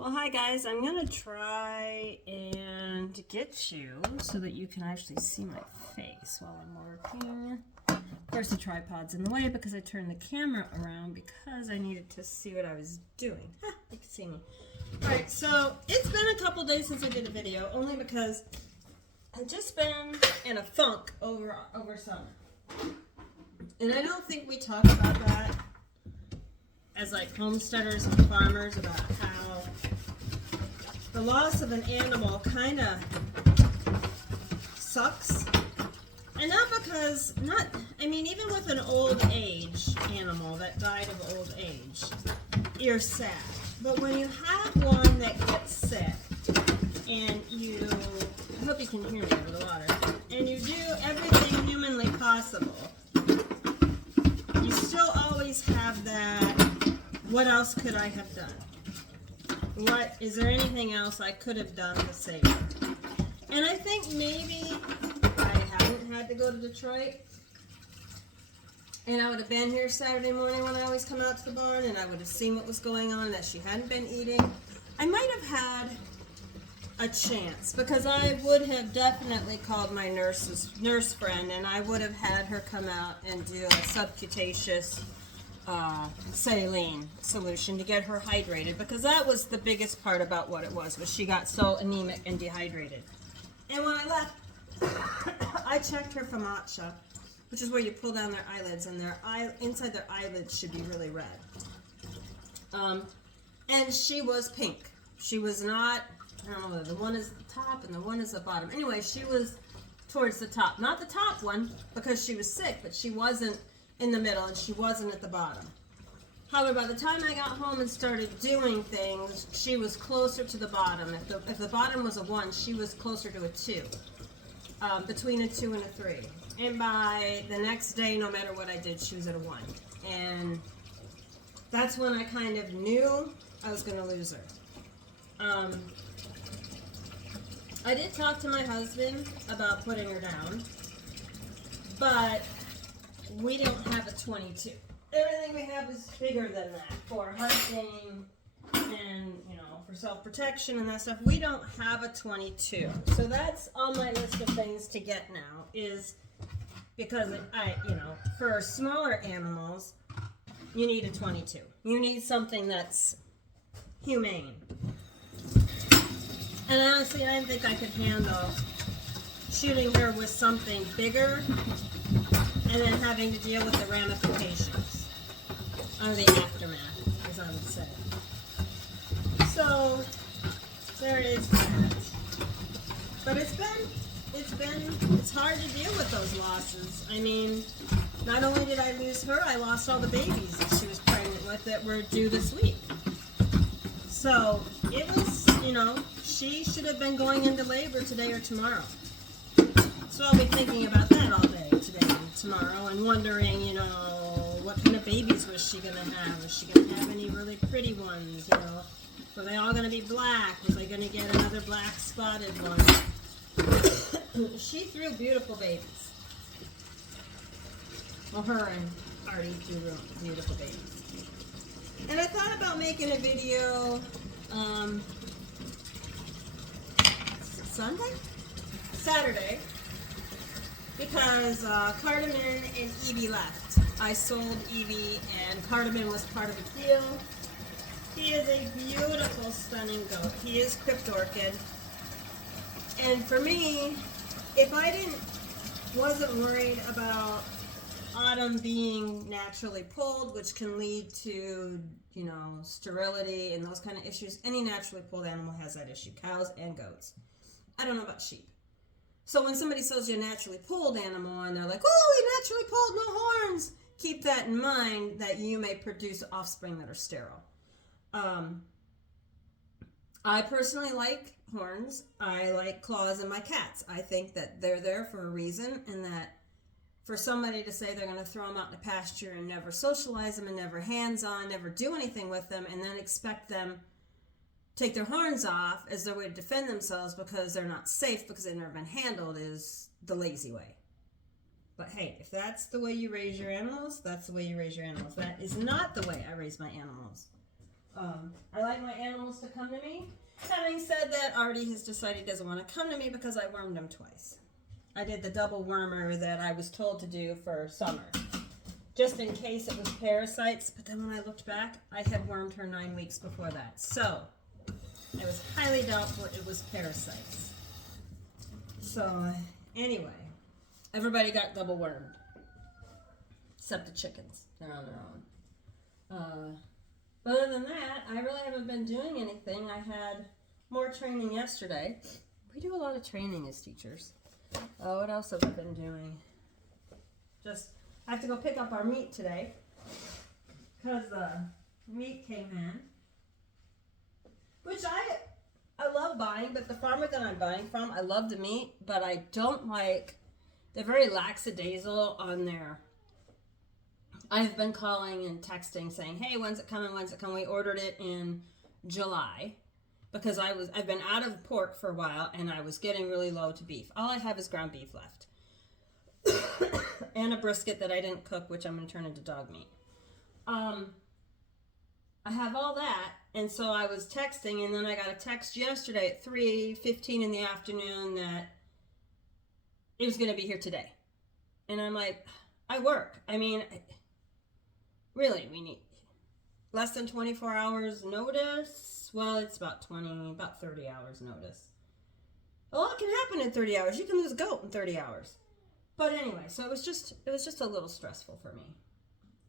Well, hi guys, I'm gonna try and get you so that you can actually see my face while I'm working. Of course the tripod's in the way because I turned the camera around because I needed to see what I was doing. Ha, you can see me. Alright, so it's been a couple days since I did a video, only because I've just been in a funk over summer. And I don't think we talk about that as like homesteaders and farmers, about how the loss of an animal kind of sucks. And not because, even with an old age animal that died of old age, you're sad. But when you have one that gets sick and I hope you can hear me over the water, and you do everything humanly possible, you still always have that, what else could I have done? Is there anything else I could have done to save her? And I think maybe if I hadn't had to go to Detroit, and I would have been here Saturday morning when I always come out to the barn, and I would have seen what was going on, that she hadn't been eating, I might have had a chance, because I would have definitely called my nurse friend, and I would have had her come out and do a subcutaneous saline solution to get her hydrated, because that was the biggest part about what it was she got so anemic and dehydrated. And when I left, I checked her FAMACHA, which is where you pull down their eyelids, and inside their eyelids should be really red. And she was pink. She was not, I don't know whether the one is the top and the one is the bottom. Anyway, she was towards the top. Not the top one, because she was sick, but she wasn't in the middle, and she wasn't at the bottom. However, by the time I got home and started doing things, she was closer to the bottom. If the bottom was a 1, she was closer to a 2. Between a 2 and a 3. And by the next day, no matter what I did, she was at a 1. And that's when I kind of knew I was going to lose her. I did talk to my husband about putting her down, but we don't have a 22. Everything we have is bigger than that for hunting and, for self-protection and that stuff. We don't have a 22. So that's on my list of things to get now, is because for smaller animals, you need a 22. You need something that's humane. And honestly, I didn't think I could handle shooting her with something bigger and then having to deal with the ramifications, or the aftermath, as I would say. So there is that. But it's hard to deal with those losses. Not only did I lose her, I lost all the babies that she was pregnant with that were due this week. So it was, she should have been going into labor today or tomorrow. So I'll be thinking about that all day today and tomorrow, and wondering, what kind of babies was she going to have? Was she going to have any really pretty ones? Were they all going to be black? Was I going to get another black spotted one? She threw beautiful babies. Well, her and Artie threw beautiful babies. And I thought about making a video Saturday, because Cardamon and Evie left. I sold Evie, and Cardamon was part of the deal. He is a beautiful, stunning goat. He is Cryptorchid. And for me, if I wasn't worried about Autumn being naturally pulled, which can lead to, sterility and those kind of issues. Any naturally pulled animal has that issue, cows and goats. I don't know about sheep. So when somebody sells you a naturally pulled animal and they're like, oh, he naturally pulled, no horns, keep that in mind, that you may produce offspring that are sterile. I personally like horns. I like claws in my cats. I think that they're there for a reason, and that for somebody to say they're going to throw them out in the pasture and never socialize them and never hands-on, never do anything with them, and then expect them to take their horns off as their way to defend themselves because they're not safe because they've never been handled, is the lazy way. But hey, if that's the way you raise your animals, that's the way you raise your animals. That is not the way I raise my animals. I like my animals to come to me. Having said that, Artie has decided he doesn't want to come to me because I wormed him twice. I did the double wormer that I was told to do for summer, just in case it was parasites. But then when I looked back, I had wormed her 9 weeks before that. So I was highly doubtful it was parasites. So anyway, everybody got double wormed, except the chickens. They're on their own. But other than that, I really haven't been doing anything. I had more training yesterday. We do a lot of training as teachers. What else have I been doing? I have to go pick up our meat today because the meat came in, which I love buying, but the farmer that I'm buying from, I love the meat, but I don't like, they're very lackadaisical on their, I've been calling and texting saying, hey, when's it coming, when's it coming? We ordered it in July because I've been out of pork for a while and I was getting really low to beef. All I have is ground beef left. And a brisket that I didn't cook, which I'm going to turn into dog meat. I have all that, and so I was texting, and then I got a text yesterday at 3:15 in the afternoon that it was going to be here today. And I'm like, I work. I mean, really, we need less than 24 hours notice. Well, it's about 30 hours notice. A lot can happen in 30 hours. You can lose a goat in 30 hours. But anyway, so it was just a little stressful for me,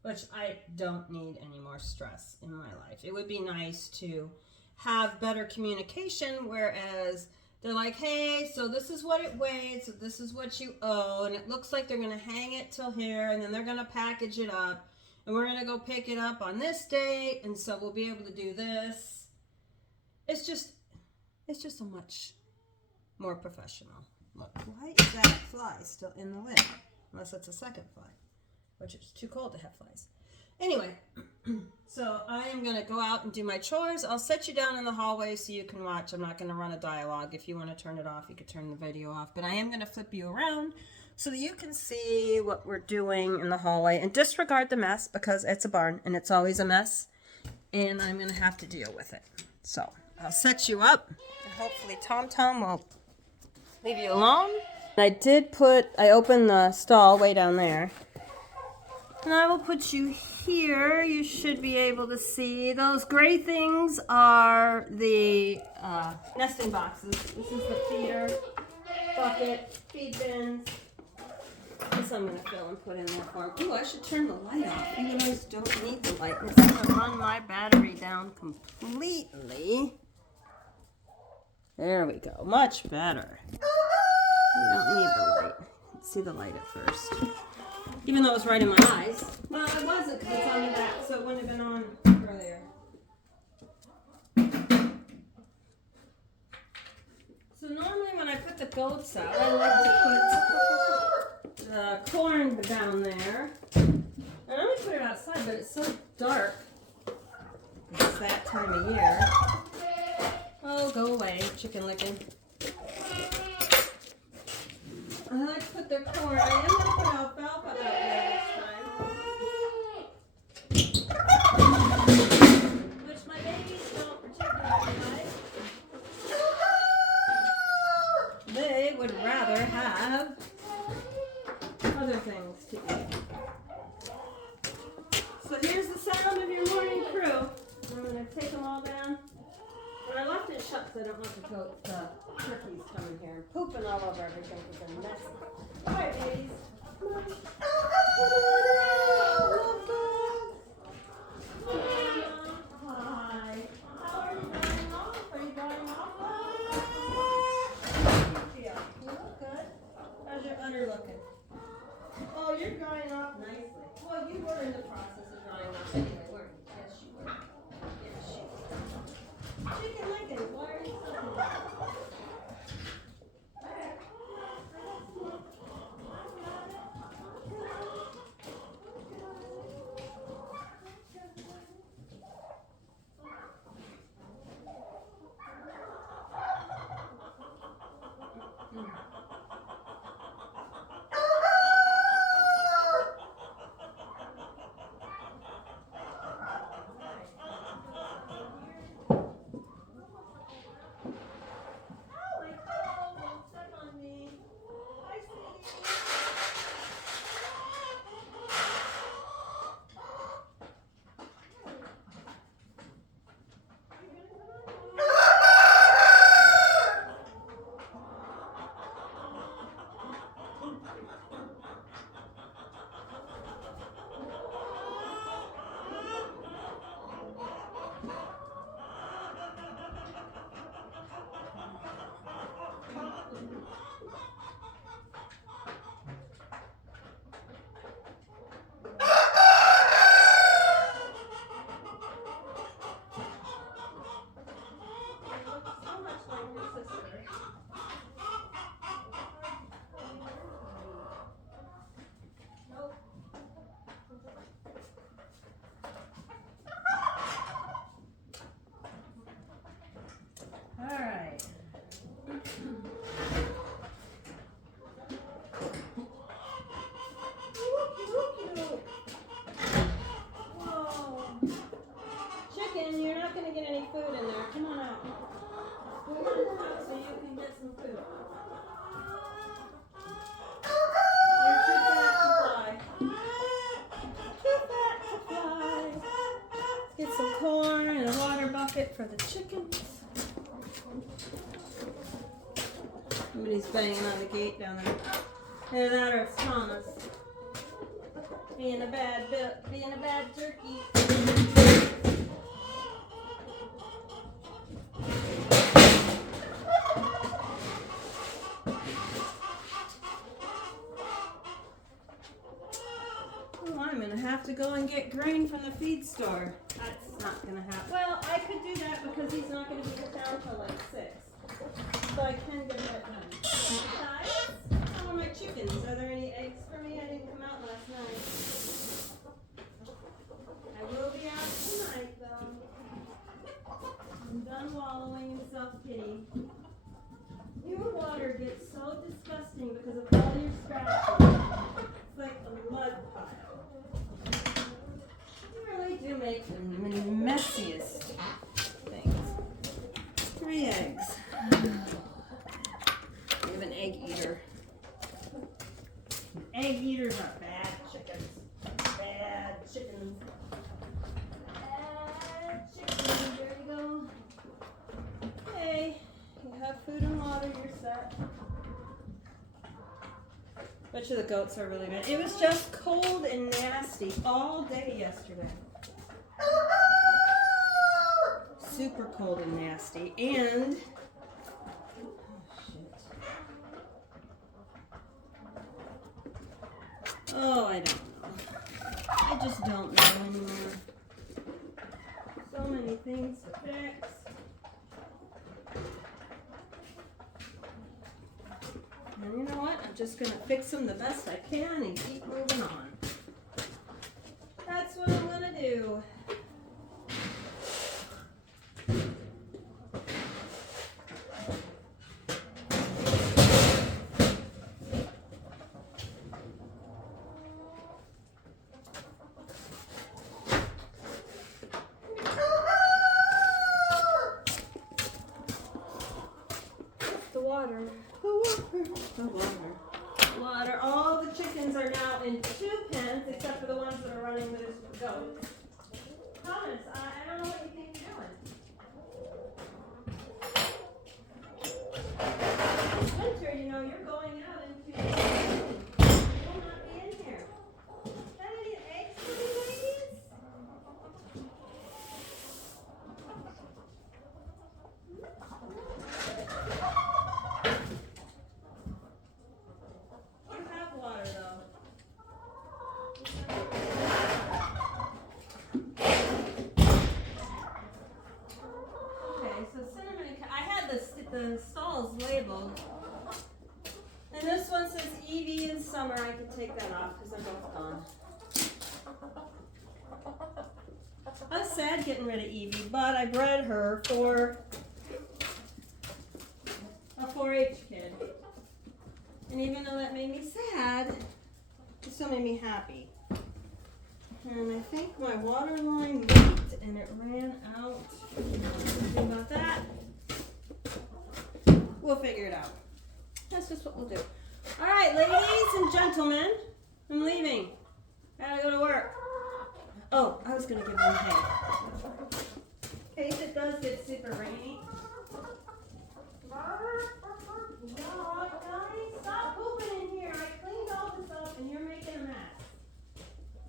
which I don't need any more stress in my life. It would be nice to have better communication, whereas they're like, hey, so this is what it weighs, so this is what you owe, and it looks like they're going to hang it till here, and then they're going to package it up, and we're going to go pick it up on this date, and so we'll be able to do this. It's just a much more professional. Look, why is that fly still in the lid? Unless it's a second fly, which is too cold to have flies. Anyway, so I am going to go out and do my chores. I'll set you down in the hallway so you can watch. I'm not going to run a dialogue. If you want to turn it off, you can turn the video off. But I am going to flip you around so that you can see what we're doing in the hallway. And disregard the mess because it's a barn and it's always a mess. And I'm going to have to deal with it. So I'll set you up. And hopefully Tom Tom will leave you alone. I opened the stall way down there. And I will put you here. You should be able to see. Those gray things are the nesting boxes. This is the feeder, bucket, feed bins. This I'm going to fill and put in there for them. Ooh, I should turn the light off. You guys don't need the light. It's going to run my battery down completely. There we go. Much better. You don't need the light. Let's see the light at first. Even though it was right in my eyes. Well, it wasn't because it's on the back, so it wouldn't have been on earlier. So normally when I put the goats out, I like to put the corn down there. And I'm going to put it outside, but it's so dark. It's that time of year. Oh, go away, chicken licking. I like to put their corn. I am going to put alfalfa out there this time. Which my babies don't particularly like. They would rather have other things to eat. So here's the sound of your morning crew. I'm going to take them all down. When I left it shut because I don't want the turkeys coming here and pooping all over everything because they're messy. All right, babies. Come on. Hi. How are you going off? Are you going off? You look good. How's your udder looking? Oh, you're drying off nicely. Well, you were in the process of drying off anyway, weren't you? Yes, you were. Yes, you were. Chicken licking, why are you sucking that? food in there. Come on out. Come on out so you can get some food. You're too fat to fly. Too fat to fly. Let's get some corn and a water bucket for the chickens. Somebody's banging on the gate down there. Either that or it's Thomas. Being a bad turkey. Oh, I'm gonna have to go and get grain from the feed store. That's not gonna happen. Well, I could do that because he's not gonna be in town till like 6. So I can get that done. Guys, how are my chickens? Are there any eggs for me? I didn't come out last night. I will be out tonight though. I'm done wallowing in self-pity. Your water gets so disgusting because of all your scratching. It's like a mud pile. You really do make the messiest things. 3 eggs. We have an egg eater. Egg eaters are bad chickens. Bad chickens. Bad chickens. There you go. Okay. You have food and water. You're set. Bet you the goats are really bad. It was just cold and nasty all day yesterday. Super cold and nasty. And oh, I don't know. I just don't know anymore. So many things to fix. And you know what? I'm just going to fix them the best I can and keep moving on. That's what I'm going to do. Water. All the chickens are now in 2 pens, except for the ones that are running loose with goats. Thomas, I don't know what you think you're doing. It's winter, you know, you're going out into the rain. You will not be in here. Have any eggs for you ladies? The stalls labeled, and this one says Evie in summer. I can take that off because they're both gone. I was sad getting rid of Evie, but I bred her for a 4-H kid, and even though that made me sad, it still made me happy. And I think my water line leaked and it ran out. Nothing about that. We'll figure it out. That's just what we'll do. All right, ladies and gentlemen, I'm leaving. Gotta go to work. Oh, I was gonna give them hay. In case it does get super rainy. No, guys, stop pooping in here. I cleaned all this up and you're making a mess.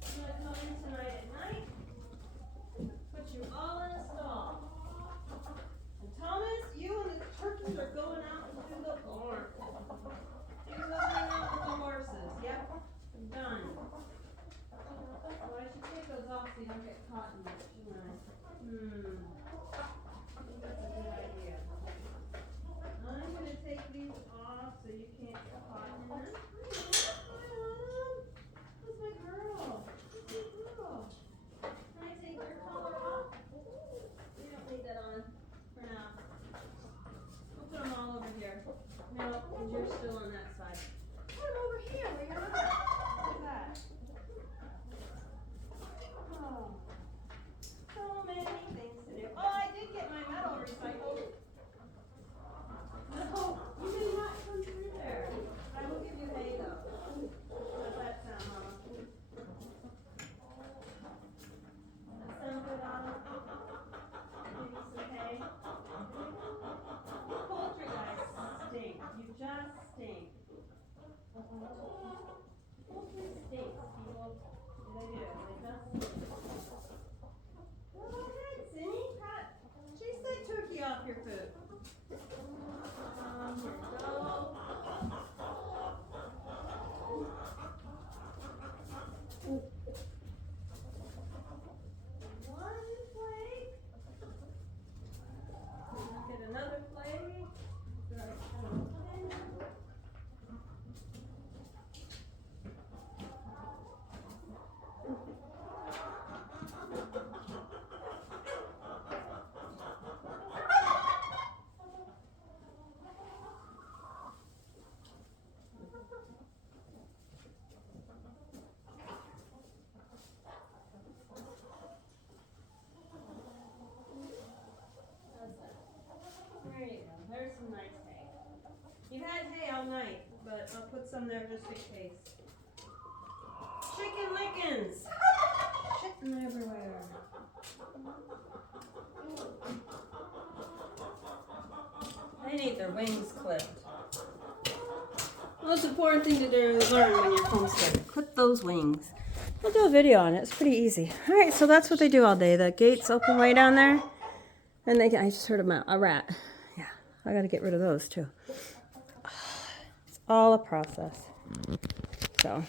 I'm gonna come in tonight at night. Put you all in a stall. And Thomas, you and the turkeys are going out into the barn. You're going out with the horses. Yep, I'm done. Oh, I should take those off so you don't get caught in this, shouldn't I? I think that's a good idea. I'm going to take these off so you can't get caught in them. Who's my girl? Who's my girl? Can I take your collar off? You don't need that on for now. We'll put them all over here. No, because you're still on that side. Put them over here where you're at. Look at that. Oh, so many things to do. Oh, I did get my Chase that turkey off your food. Here we go. One plate. Get another plate. There you go. There's some nice hay. You've had hay all night, but I'll put some there just in case. Chicken lickens! Shitting everywhere. They need their wings clipped. Most important thing to do is learn when you're homesteading. Clip those wings. I'll do a video on it. It's pretty easy. All right, so that's what they do all day. The gate's open way down there. And I just heard a rat. Yeah, I got to get rid of those too. It's all a process. So.